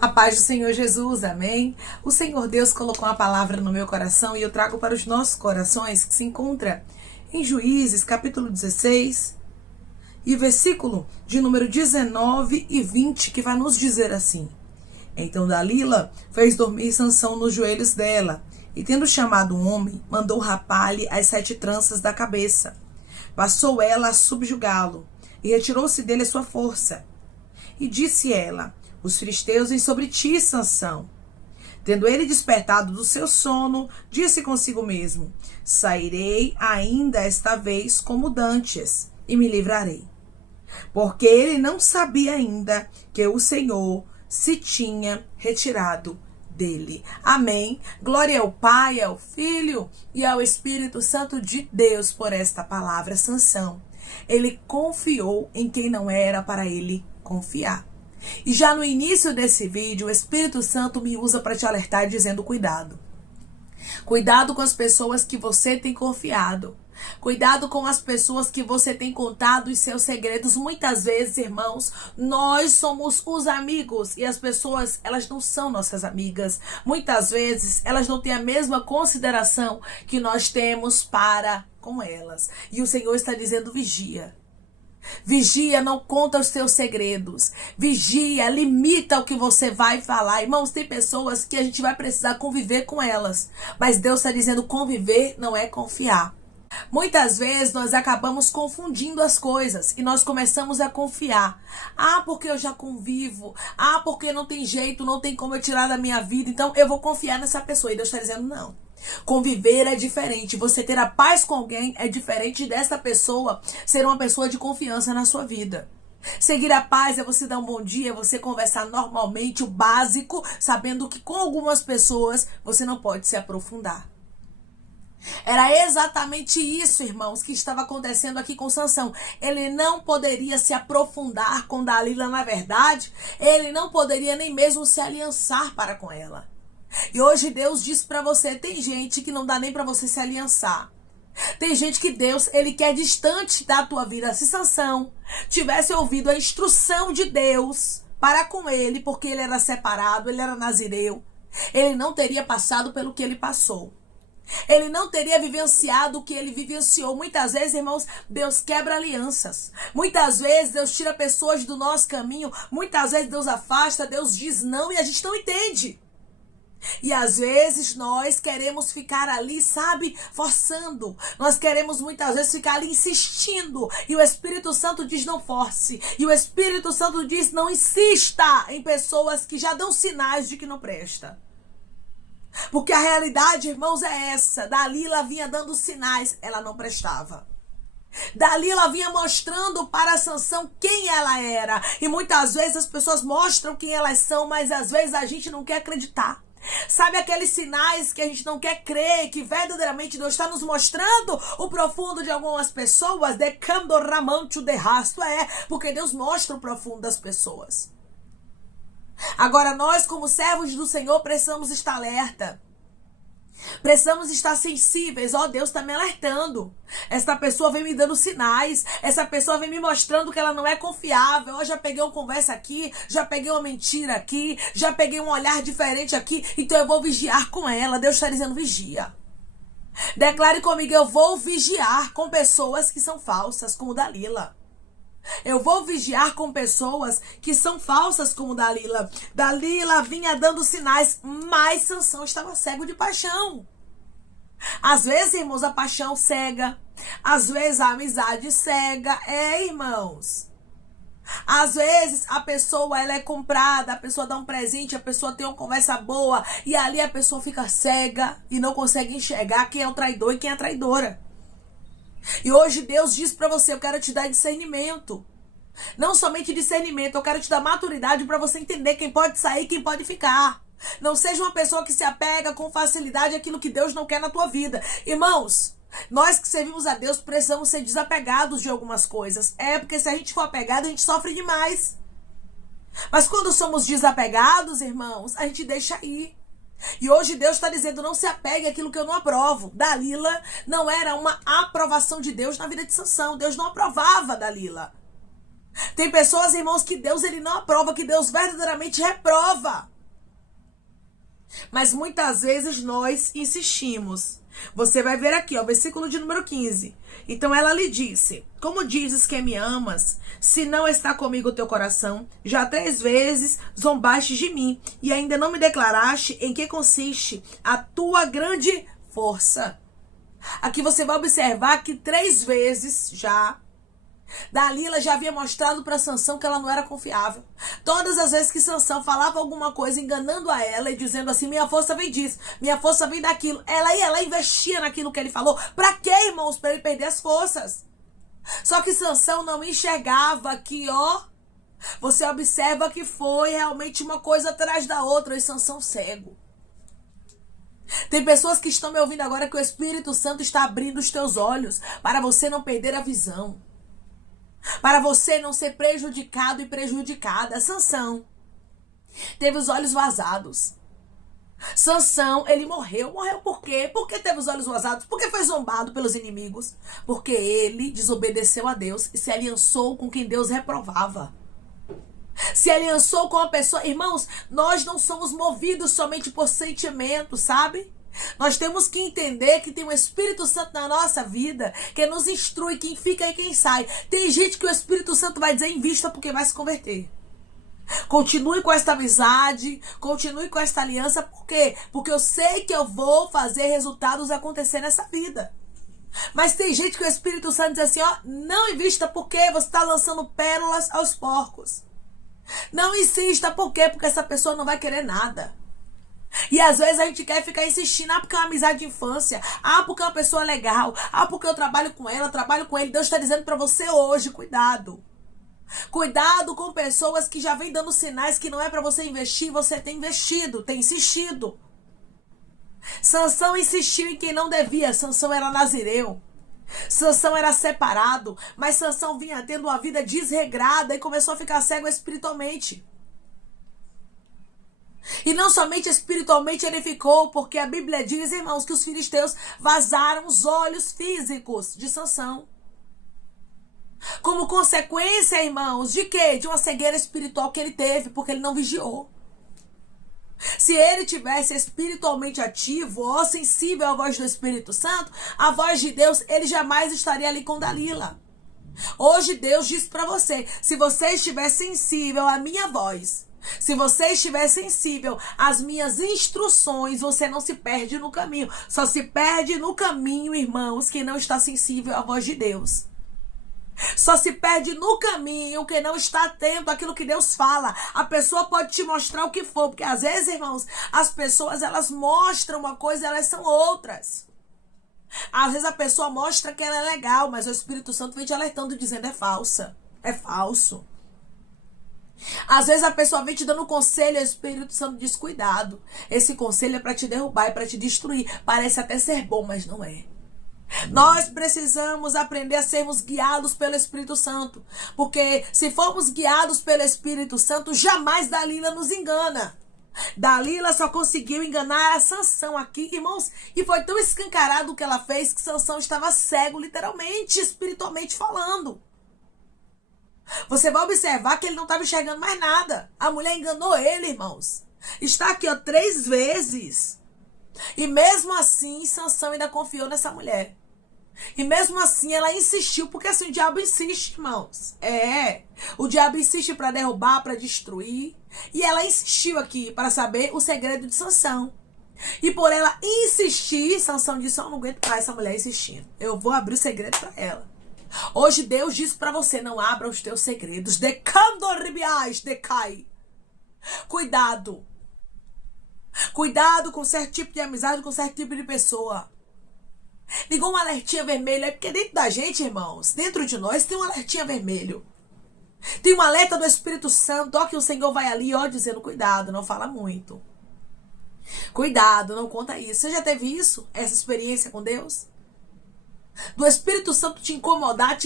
A paz do Senhor Jesus, amém? O Senhor Deus colocou uma palavra no meu coração e eu trago para os nossos corações, que se encontra em Juízes, capítulo 16, e versículo de número 19 e 20, que vai nos dizer assim: Então Dalila fez dormir Sansão nos joelhos dela, e tendo chamado um homem, mandou rapar-lhe as 7 tranças da cabeça. Passou ela a subjugá-lo, e retirou-se dele a sua força. E disse ela: Os filisteus vêm sobre ti, Sansão. Tendo ele despertado do seu sono, disse consigo mesmo: Sairei ainda esta vez como dantes, e me livrarei. Porque ele não sabia ainda que o Senhor se tinha retirado dele. Amém. Glória ao Pai, ao Filho e ao Espírito Santo de Deus por esta palavra. Sansão, ele confiou em quem não era para ele confiar. E já no início desse vídeo, o Espírito Santo me usa para te alertar dizendo: cuidado. Cuidado com as pessoas que você tem confiado. Cuidado com as pessoas que você tem contado os seus segredos. Muitas vezes, irmãos, nós somos os amigos e as pessoas, elas não são nossas amigas. Muitas vezes, elas não têm a mesma consideração que nós temos para com elas. E o Senhor está dizendo: vigia. Vigia, não conta os seus segredos. Vigia, limita o que você vai falar. Irmãos, tem pessoas que a gente vai precisar conviver com elas. Mas Deus está dizendo: conviver não é confiar. Muitas vezes nós acabamos confundindo as coisas e nós começamos a confiar. Porque eu já convivo. Porque não tem jeito, não tem como eu tirar da minha vida. Então eu vou confiar nessa pessoa. E Deus está dizendo: não. Conviver é diferente. Você ter a paz com alguém é diferente dessa pessoa ser uma pessoa de confiança na sua vida. Seguir a paz é você dar um bom dia, é você conversar normalmente, o básico, sabendo que com algumas pessoas você não pode se aprofundar. Era exatamente isso, irmãos, que estava acontecendo aqui com Sansão. Ele não poderia se aprofundar com Dalila, na verdade. Ele não poderia nem mesmo se aliançar para com ela. E hoje Deus diz para você: tem gente que não dá nem para você se aliançar. Tem gente que Deus, ele quer distante da tua vida. Se Sansão tivesse ouvido a instrução de Deus para com ele, porque ele era separado, ele era nazireu, ele não teria passado pelo que ele passou. Ele não teria vivenciado o que ele vivenciou. Muitas vezes, irmãos, Deus quebra alianças. Muitas vezes Deus tira pessoas do nosso caminho. Muitas vezes Deus afasta, Deus diz não e a gente não entende. E às vezes nós queremos ficar ali, sabe, forçando. Nós queremos muitas vezes ficar ali insistindo. E o Espírito Santo diz: não force. E o Espírito Santo diz: não insista em pessoas que já dão sinais de que não presta. Porque a realidade, irmãos, é essa. Dalila vinha dando sinais, ela não prestava. Dalila vinha mostrando para Sansão quem ela era. E muitas vezes as pessoas mostram quem elas são, mas às vezes a gente não quer acreditar. Sabe aqueles sinais que a gente não quer crer, que verdadeiramente Deus está nos mostrando o profundo de algumas pessoas? Decando ramante o derrasto. Porque Deus mostra o profundo das pessoas. Agora nós, como servos do Senhor, precisamos estar alerta. Precisamos estar sensíveis. Deus está me alertando. Essa pessoa vem me dando sinais. Essa pessoa vem me mostrando que ela não é confiável. Já peguei uma conversa aqui. Já peguei uma mentira aqui. Já peguei um olhar diferente aqui. Então eu vou vigiar com ela. Deus está dizendo: vigia. Declare comigo: eu vou vigiar com pessoas que são falsas, como Dalila. Eu vou vigiar com pessoas que são falsas como Dalila. Dalila vinha dando sinais, mas Sansão estava cego de paixão. Às vezes, irmãos, a paixão cega. Às vezes a amizade cega. Irmãos. Às vezes a pessoa, ela é comprada, a pessoa dá um presente, a pessoa tem uma conversa boa e ali a pessoa fica cega e não consegue enxergar quem é o traidor e quem é a traidora. E hoje Deus diz para você: eu quero te dar discernimento. Não somente discernimento, eu quero te dar maturidade para você entender quem pode sair e quem pode ficar. Não seja uma pessoa que se apega com facilidade àquilo que Deus não quer na tua vida. Irmãos, nós que servimos a Deus precisamos ser desapegados de algumas coisas. Porque se a gente for apegado, a gente sofre demais. Mas quando somos desapegados, irmãos, a gente deixa ir. E hoje Deus está dizendo: não se apegue àquilo que eu não aprovo. Dalila não era uma aprovação de Deus na vida de Sansão. Deus não aprovava Dalila. Tem pessoas, irmãos, que Deus ele não aprova, que Deus verdadeiramente reprova. Mas muitas vezes nós insistimos. Você vai ver aqui, ó, versículo de número 15. Então ela lhe disse: como dizes que me amas, se não está comigo o teu coração? Já 3 vezes zombaste de mim, e ainda não me declaraste em que consiste a tua grande força. Aqui você vai observar que 3 vezes já Dalila já havia mostrado para Sansão que ela não era confiável. Todas as vezes que Sansão falava alguma coisa enganando a ela e dizendo assim: minha força vem disso, minha força vem daquilo, ela investia naquilo que ele falou. Para quê, irmãos? Para ele perder as forças. Só que Sansão não enxergava que, ó, você observa que foi realmente uma coisa atrás da outra, e Sansão cego. Tem pessoas que estão me ouvindo agora que o Espírito Santo está abrindo os teus olhos para você não perder a visão, para você não ser prejudicado e prejudicada. Sansão teve os olhos vazados. Sansão, ele morreu. Morreu por quê? Por que teve os olhos vazados? Porque foi zombado pelos inimigos. Porque ele desobedeceu a Deus e se aliançou com quem Deus reprovava. Se aliançou com uma pessoa. Irmãos, nós não somos movidos somente por sentimentos, sabe? Nós temos que entender que tem um Espírito Santo na nossa vida que nos instrui quem fica e quem sai. Tem gente que o Espírito Santo vai dizer: invista porque vai se converter. Continue com esta amizade, continue com esta aliança. Por quê? Porque eu sei que eu vou fazer resultados acontecer nessa vida. Mas tem gente que o Espírito Santo diz assim: ó, não invista porque você está lançando pérolas aos porcos. Não insista, por quê? Porque essa pessoa não vai querer nada. E às vezes a gente quer ficar insistindo: ah, porque é uma amizade de infância, ah, porque é uma pessoa legal, ah, porque eu trabalho com ela, trabalho com ele. Deus está dizendo para você hoje: cuidado. Cuidado com pessoas que já vêm dando sinais que não é para você investir, você tem investido, tem insistido. Sansão insistiu em quem não devia. Sansão era nazireu. Sansão era separado, mas Sansão vinha tendo uma vida desregrada e começou a ficar cego espiritualmente. E não somente espiritualmente ele ficou, porque a Bíblia diz, irmãos, que os filisteus vazaram os olhos físicos de Sansão. Como consequência, irmãos, de quê? De uma cegueira espiritual que ele teve, porque ele não vigiou. Se ele tivesse espiritualmente ativo ou sensível à voz do Espírito Santo, a voz de Deus, ele jamais estaria ali com Dalila. Hoje Deus diz para você: se você estiver sensível à minha voz, se você estiver sensível às minhas instruções, você não se perde no caminho. Só se perde no caminho, irmãos, quem não está sensível à voz de Deus. Só se perde no caminho quem não está atento àquilo que Deus fala. A pessoa pode te mostrar o que for, porque às vezes, irmãos, as pessoas, elas mostram uma coisa e elas são outras. Às vezes a pessoa mostra que ela é legal, mas o Espírito Santo vem te alertando dizendo: é falsa, é falso. Às vezes a pessoa vem te dando conselho e o Espírito Santo diz: cuidado, esse conselho é para te derrubar, é para te destruir. Parece até ser bom, mas não é. Nós precisamos aprender a sermos guiados pelo Espírito Santo, porque se formos guiados pelo Espírito Santo, jamais Dalila nos engana. Dalila só conseguiu enganar a Sansão aqui, irmãos, e foi tão escancarado o que ela fez que Sansão estava cego, literalmente, espiritualmente falando. Você vai observar que ele não estava enxergando mais nada. A mulher enganou ele, irmãos. Está aqui, ó, 3 vezes. E mesmo assim, Sansão ainda confiou nessa mulher. E mesmo assim, ela insistiu, porque assim, o diabo insiste, irmãos. O diabo insiste para derrubar, para destruir. E ela insistiu aqui para saber o segredo de Sansão. E por ela insistir, Sansão disse: eu não aguento mais essa mulher insistindo. Eu vou abrir o segredo para ela. Hoje Deus diz para você: não abra os teus segredos. Decai. Cuidado. Cuidado com certo tipo de amizade, com certo tipo de pessoa. Ligou um alertinha vermelho. É porque dentro da gente, irmãos, dentro de nós tem um alertinha vermelho. Tem um alerta do Espírito Santo. Ó, que o Senhor vai ali, ó, dizendo: cuidado, não fala muito. Cuidado, não conta isso. Você já teve isso? Essa experiência com Deus? Do Espírito Santo te incomodar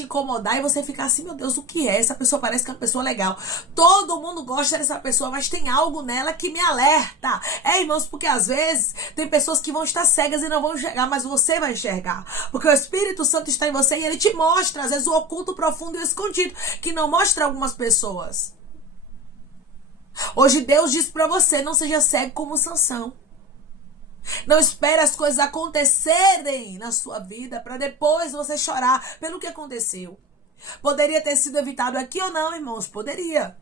e você ficar assim, meu Deus, o que é? Essa pessoa parece que é uma pessoa legal. Todo mundo gosta dessa pessoa, mas tem algo nela que me alerta. Irmãos, porque às vezes tem pessoas que vão estar cegas e não vão enxergar, mas você vai enxergar. Porque o Espírito Santo está em você e ele te mostra, às vezes, o oculto, o profundo e o escondido, que não mostra algumas pessoas. Hoje Deus diz pra você, não seja cego como Sansão. Não espere as coisas acontecerem na sua vida para depois você chorar pelo que aconteceu. Poderia ter sido evitado aqui ou não, irmãos? Poderia.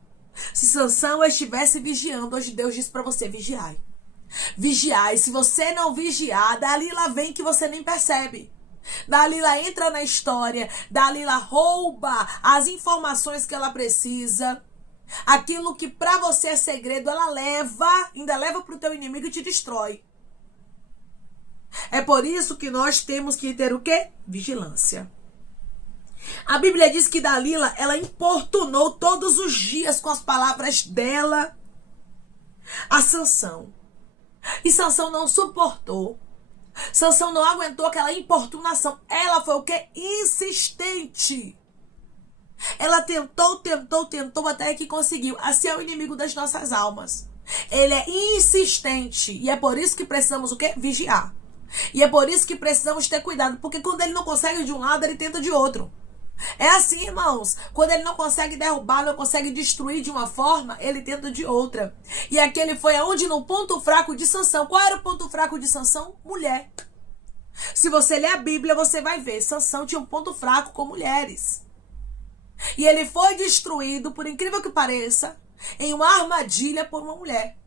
Se Sansão estivesse vigiando, hoje Deus diz para você, vigiai. Vigiai. Se você não vigiar, Dalila vem que você nem percebe. Dalila entra na história, Dalila rouba as informações que ela precisa. Aquilo que para você é segredo, ela ainda leva para o teu inimigo e te destrói. É por isso que nós temos que ter o quê? Vigilância. A Bíblia diz que Dalila, ela importunou todos os dias com as palavras dela a Sansão. E Sansão não suportou. Sansão não aguentou aquela importunação. Ela foi o quê? Insistente. Ela tentou até que conseguiu. Assim é o inimigo das nossas almas. Ele é insistente. E é por isso que precisamos o quê? Vigiar. E é por isso que precisamos ter cuidado, porque quando ele não consegue de um lado, ele tenta de outro. É assim, irmãos. Quando ele não consegue derrubar, não consegue destruir de uma forma, ele tenta de outra. E aqui ele foi aonde? No ponto fraco de Sansão. Qual era o ponto fraco de Sansão? Mulher. Se você ler a Bíblia, você vai ver. Sansão tinha um ponto fraco com mulheres. E ele foi destruído, por incrível que pareça, em uma armadilha por uma mulher.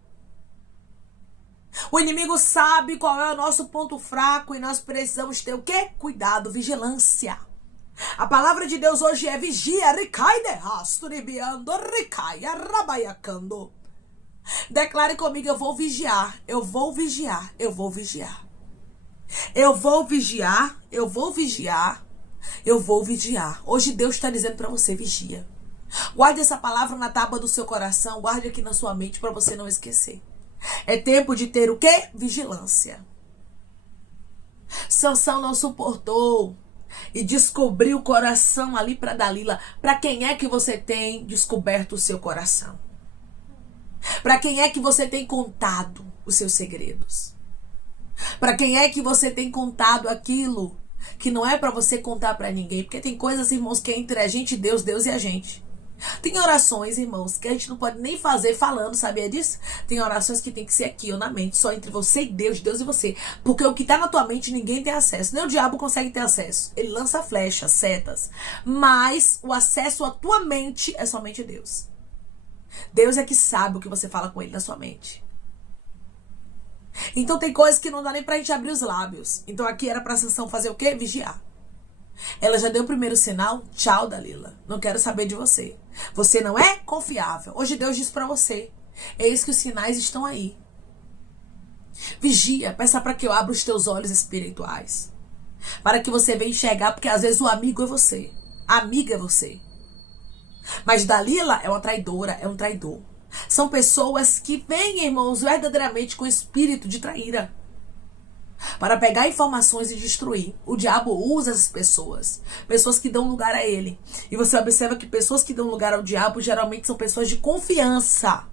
O inimigo sabe qual é o nosso ponto fraco e nós precisamos ter o quê? Cuidado, vigilância. A palavra de Deus hoje é vigia, declare comigo, eu vou vigiar, eu vou vigiar, eu vou vigiar. Eu vou vigiar, eu vou vigiar, eu vou vigiar. Hoje Deus está dizendo para você, vigia. Guarde essa palavra na tábua do seu coração, guarde aqui na sua mente para você não esquecer. É tempo de ter o quê? Vigilância. Sansão não suportou e descobriu o coração ali para Dalila. Para quem é que você tem descoberto o seu coração? Para quem é que você tem contado os seus segredos? Para quem é que você tem contado aquilo que não é para você contar para ninguém? Porque tem coisas, irmãos, que é entre a gente e Deus, Deus e a gente. Tem orações, irmãos, que a gente não pode nem fazer falando, sabia disso? Tem orações que tem que ser aqui, ou na mente, só entre você e Deus, Deus e você. Porque o que tá na tua mente, ninguém tem acesso. Nem o diabo consegue ter acesso. Ele lança flechas, setas. Mas o acesso à tua mente é somente Deus. Deus é que sabe o que você fala com ele na sua mente. Então tem coisas que não dá nem pra gente abrir os lábios. Então aqui era pra Sansão fazer o quê? Vigiar. Ela já deu o primeiro sinal. Tchau, Dalila. Não quero saber de você. Você não é confiável. Hoje Deus diz pra você. Eis que os sinais estão aí. Vigia. Peça para que eu abra os teus olhos espirituais. Para que você venha enxergar. Porque às vezes o amigo é você. A amiga é você. Mas Dalila é uma traidora. É um traidor. São pessoas que vêm, irmãos, verdadeiramente com espírito de traíra. Para pegar informações e destruir. O diabo usa essas pessoas. Pessoas que dão lugar a ele. E você observa que pessoas que dão lugar ao diabo geralmente são pessoas de confiança.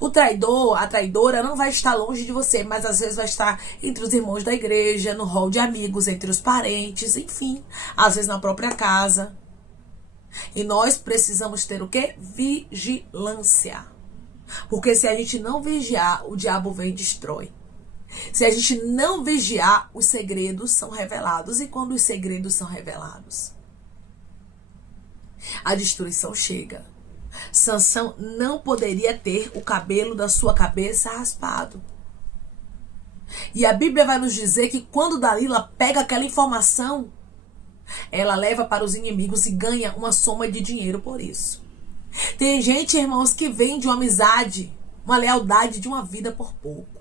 O traidor, a traidora não vai estar longe de você, mas às vezes vai estar entre os irmãos da igreja, no hall de amigos, entre os parentes, enfim. Às vezes na própria casa. E nós precisamos ter o quê? Vigilância. Porque se a gente não vigiar, o diabo vem e destrói. Se a gente não vigiar, os segredos são revelados. E quando os segredos são revelados, a destruição chega. Sansão não poderia ter o cabelo da sua cabeça raspado. E a Bíblia vai nos dizer que quando Dalila pega aquela informação, ela leva para os inimigos e ganha uma soma de dinheiro por isso. Tem gente, irmãos, que vende uma amizade, uma lealdade de uma vida por pouco.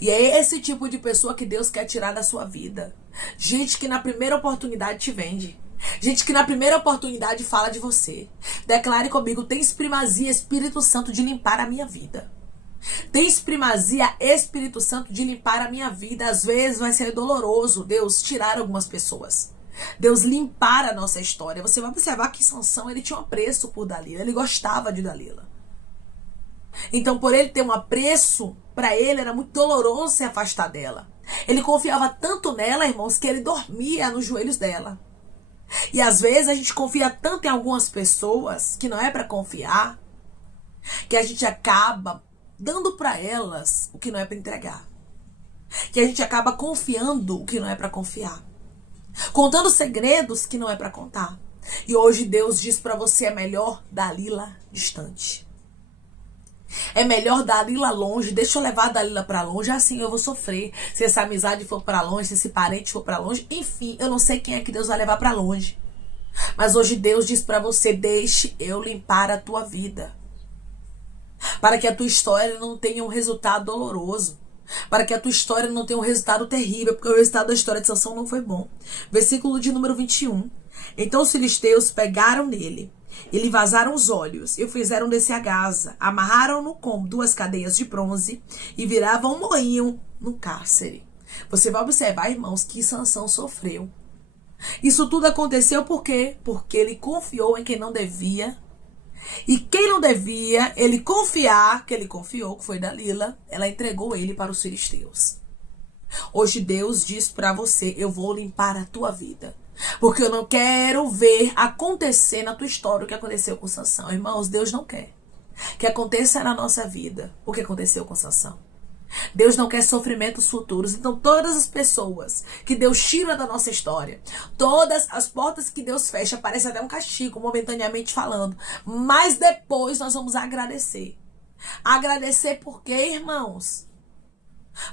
E é esse tipo de pessoa que Deus quer tirar da sua vida. Gente que na primeira oportunidade te vende. Gente que na primeira oportunidade fala de você. Declare comigo, tens primazia, Espírito Santo, de limpar a minha vida. Tens primazia, Espírito Santo, de limpar a minha vida. Às vezes vai ser doloroso, Deus, tirar algumas pessoas. Deus limpar a nossa história. Você vai observar que Sansão, ele tinha um apreço por Dalila. Ele gostava de Dalila. Então, por ele ter um apreço, para ele era muito doloroso se afastar dela. Ele confiava tanto nela, irmãos, que ele dormia nos joelhos dela. E às vezes a gente confia tanto em algumas pessoas que não é para confiar, que a gente acaba dando para elas o que não é para entregar. Que a gente acaba confiando o que não é para confiar. Contando segredos que não é para contar. E hoje Deus diz para você: é melhor Dalila distante. É melhor Dalila longe. Deixa eu levar Dalila para longe. Assim eu vou sofrer. Se essa amizade for para longe, se esse parente for para longe. Enfim, eu não sei quem é que Deus vai levar para longe. Mas hoje Deus diz para você: deixe eu limpar a tua vida. Para que a tua história não tenha um resultado doloroso. Para que a tua história não tenha um resultado terrível. Porque o resultado da história de Sansão não foi bom. Versículo de número 21. Então os filisteus pegaram nele e lhe vazaram os olhos e o fizeram descer a Gaza. Amarraram-no com 2 cadeias de bronze e viravam um moinho no cárcere. Você vai observar, irmãos, que Sansão sofreu. Isso tudo aconteceu por quê? Porque ele confiou em quem não devia. E quem não devia ele confiar, que ele confiou, que foi Dalila, ela entregou ele para os filisteus. Hoje Deus diz para você: eu vou limpar a tua vida. Porque eu não quero ver acontecer na tua história o que aconteceu com Sansão. Irmãos, Deus não quer que aconteça na nossa vida o que aconteceu com Sansão. Deus não quer sofrimentos futuros. Então todas as pessoas que Deus tira da nossa história, todas as portas que Deus fecha, parece até um castigo, momentaneamente falando. Mas depois nós vamos agradecer. Agradecer por quê, irmãos?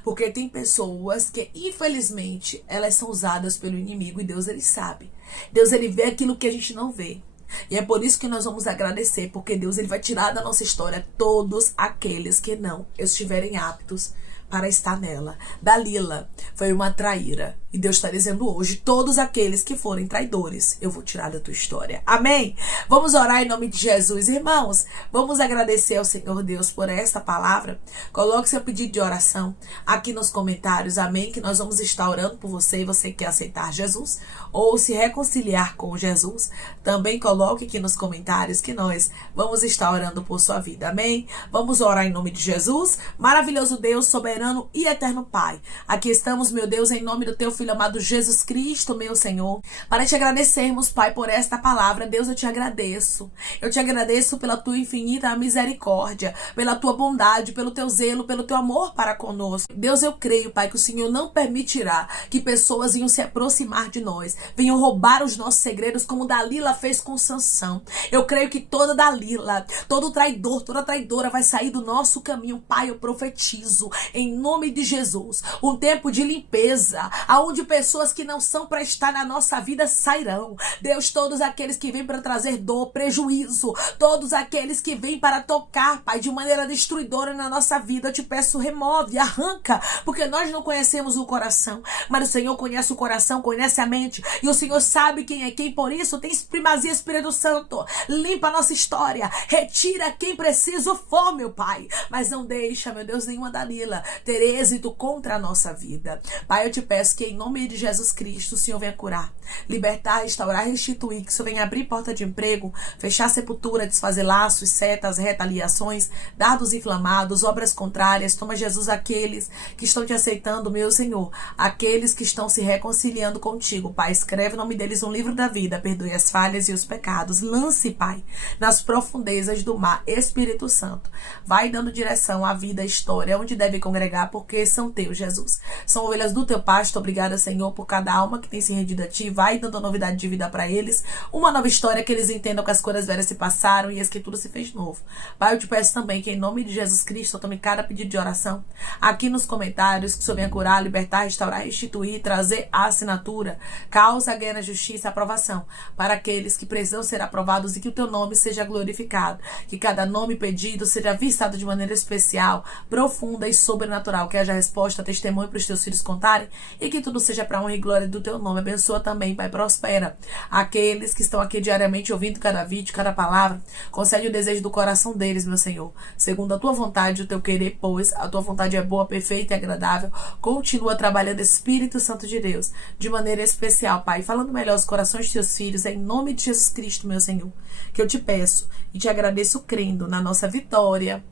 Porque tem pessoas que, infelizmente, elas são usadas pelo inimigo e Deus, ele sabe. Deus, ele vê aquilo que a gente não vê. E é por isso que nós vamos agradecer, porque Deus, ele vai tirar da nossa história todos aqueles que não estiverem aptos para estar nela. Dalila foi uma traíra. E Deus está dizendo hoje: todos aqueles que forem traidores, eu vou tirar da tua história. Amém? Vamos orar em nome de Jesus. Irmãos, vamos agradecer ao Senhor Deus por esta palavra. Coloque seu pedido de oração aqui nos comentários. Amém? Que nós vamos estar orando por você e você quer aceitar Jesus ou se reconciliar com Jesus. Também coloque aqui nos comentários que nós vamos estar orando por sua vida. Amém? Vamos orar em nome de Jesus. Maravilhoso Deus, soberano e eterno Pai. Aqui estamos, meu Deus, em nome do teu Filho amado Jesus Cristo, meu Senhor, para te agradecermos, Pai, por esta palavra. Deus, eu te agradeço. Eu te agradeço pela tua infinita misericórdia, pela tua bondade, pelo teu zelo, pelo teu amor para conosco. Deus, eu creio, Pai, que o Senhor não permitirá que pessoas venham se aproximar de nós, venham roubar os nossos segredos, como Dalila fez com Sansão. Eu creio que toda Dalila, todo traidor, toda traidora vai sair do nosso caminho. Pai, eu profetizo em nome de Jesus um tempo de limpeza, aonde pessoas que não são para estar na nossa vida sairão. Deus, todos aqueles que vêm para trazer dor, prejuízo, todos aqueles que vêm para tocar, Pai, de maneira destruidora na nossa vida, eu te peço, remove, arranca, porque nós não conhecemos o coração, mas o Senhor conhece o coração, conhece a mente, e o Senhor sabe quem é quem. Por isso tem primazia, Espírito Santo. Limpa a nossa história, retira quem preciso for, meu Pai, mas não deixa, meu Deus, nenhuma Dalila ter êxito contra a nossa vida. Pai, eu te peço que em nome de Jesus Cristo o Senhor venha curar, libertar, restaurar, restituir, que o Senhor venha abrir porta de emprego, fechar sepultura, desfazer laços, setas, retaliações, dardos inflamados, obras contrárias. Toma, Jesus, aqueles que estão te aceitando, meu Senhor, aqueles que estão se reconciliando contigo, Pai, escreve o nome deles no livro da vida, perdoe as falhas e os pecados, lance, Pai, nas profundezas do mar. Espírito Santo, vai dando direção à vida, à história, onde deve congregar, porque são teus, Jesus, são ovelhas do teu pasto. Obrigada, Senhor, por cada alma que tem se rendido a ti. Vai dando novidade de vida para eles, uma nova história, que eles entendam que as coisas velhas se passaram e que tudo se fez novo. Pai, eu te peço também que em nome de Jesus Cristo, eu tome cada pedido de oração aqui nos comentários, que o Senhor venha curar, libertar, restaurar, restituir, trazer a assinatura, causa, guerra, justiça, aprovação para aqueles que precisam ser aprovados, e que o teu nome seja glorificado, que cada nome pedido seja vistado de maneira especial, profunda e sobrenatural, que haja resposta, testemunho para os teus filhos contarem, e que tudo tudo seja para honra e glória do teu nome. Abençoa também, Pai, prospera aqueles que estão aqui diariamente ouvindo cada vídeo, cada palavra. Concede o desejo do coração deles, meu Senhor, segundo a tua vontade, o teu querer, pois a tua vontade é boa, perfeita e agradável. Continua trabalhando, Espírito Santo de Deus, de maneira especial, Pai, falando melhor os corações de teus filhos, em nome de Jesus Cristo, meu Senhor, que eu te peço e te agradeço crendo na nossa vitória.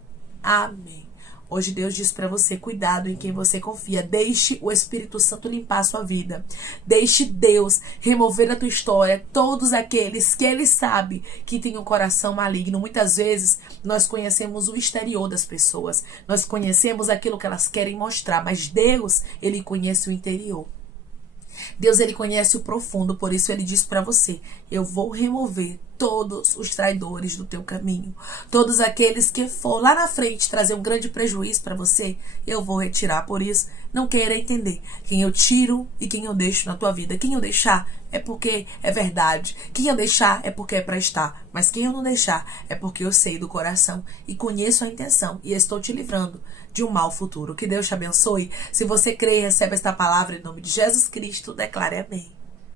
Amém. Hoje Deus diz para você, cuidado em quem você confia. Deixe o Espírito Santo limpar a sua vida. Deixe Deus remover da tua história todos aqueles que Ele sabe que tem um coração maligno. Muitas vezes nós conhecemos o exterior das pessoas. Nós conhecemos aquilo que elas querem mostrar. Mas Deus, Ele conhece o interior. Deus, Ele conhece o profundo. Por isso Ele diz para você, eu vou remover todos os traidores do teu caminho. Todos aqueles que for lá na frente trazer um grande prejuízo para você, eu vou retirar. Por isso, não queira entender quem eu tiro e quem eu deixo na tua vida. Quem eu deixar é porque é verdade. Quem eu deixar é porque é para estar. Mas quem eu não deixar é porque eu sei do coração e conheço a intenção e estou te livrando de um mau futuro. Que Deus te abençoe. Se você crê e recebe esta palavra em nome de Jesus Cristo, declare amém.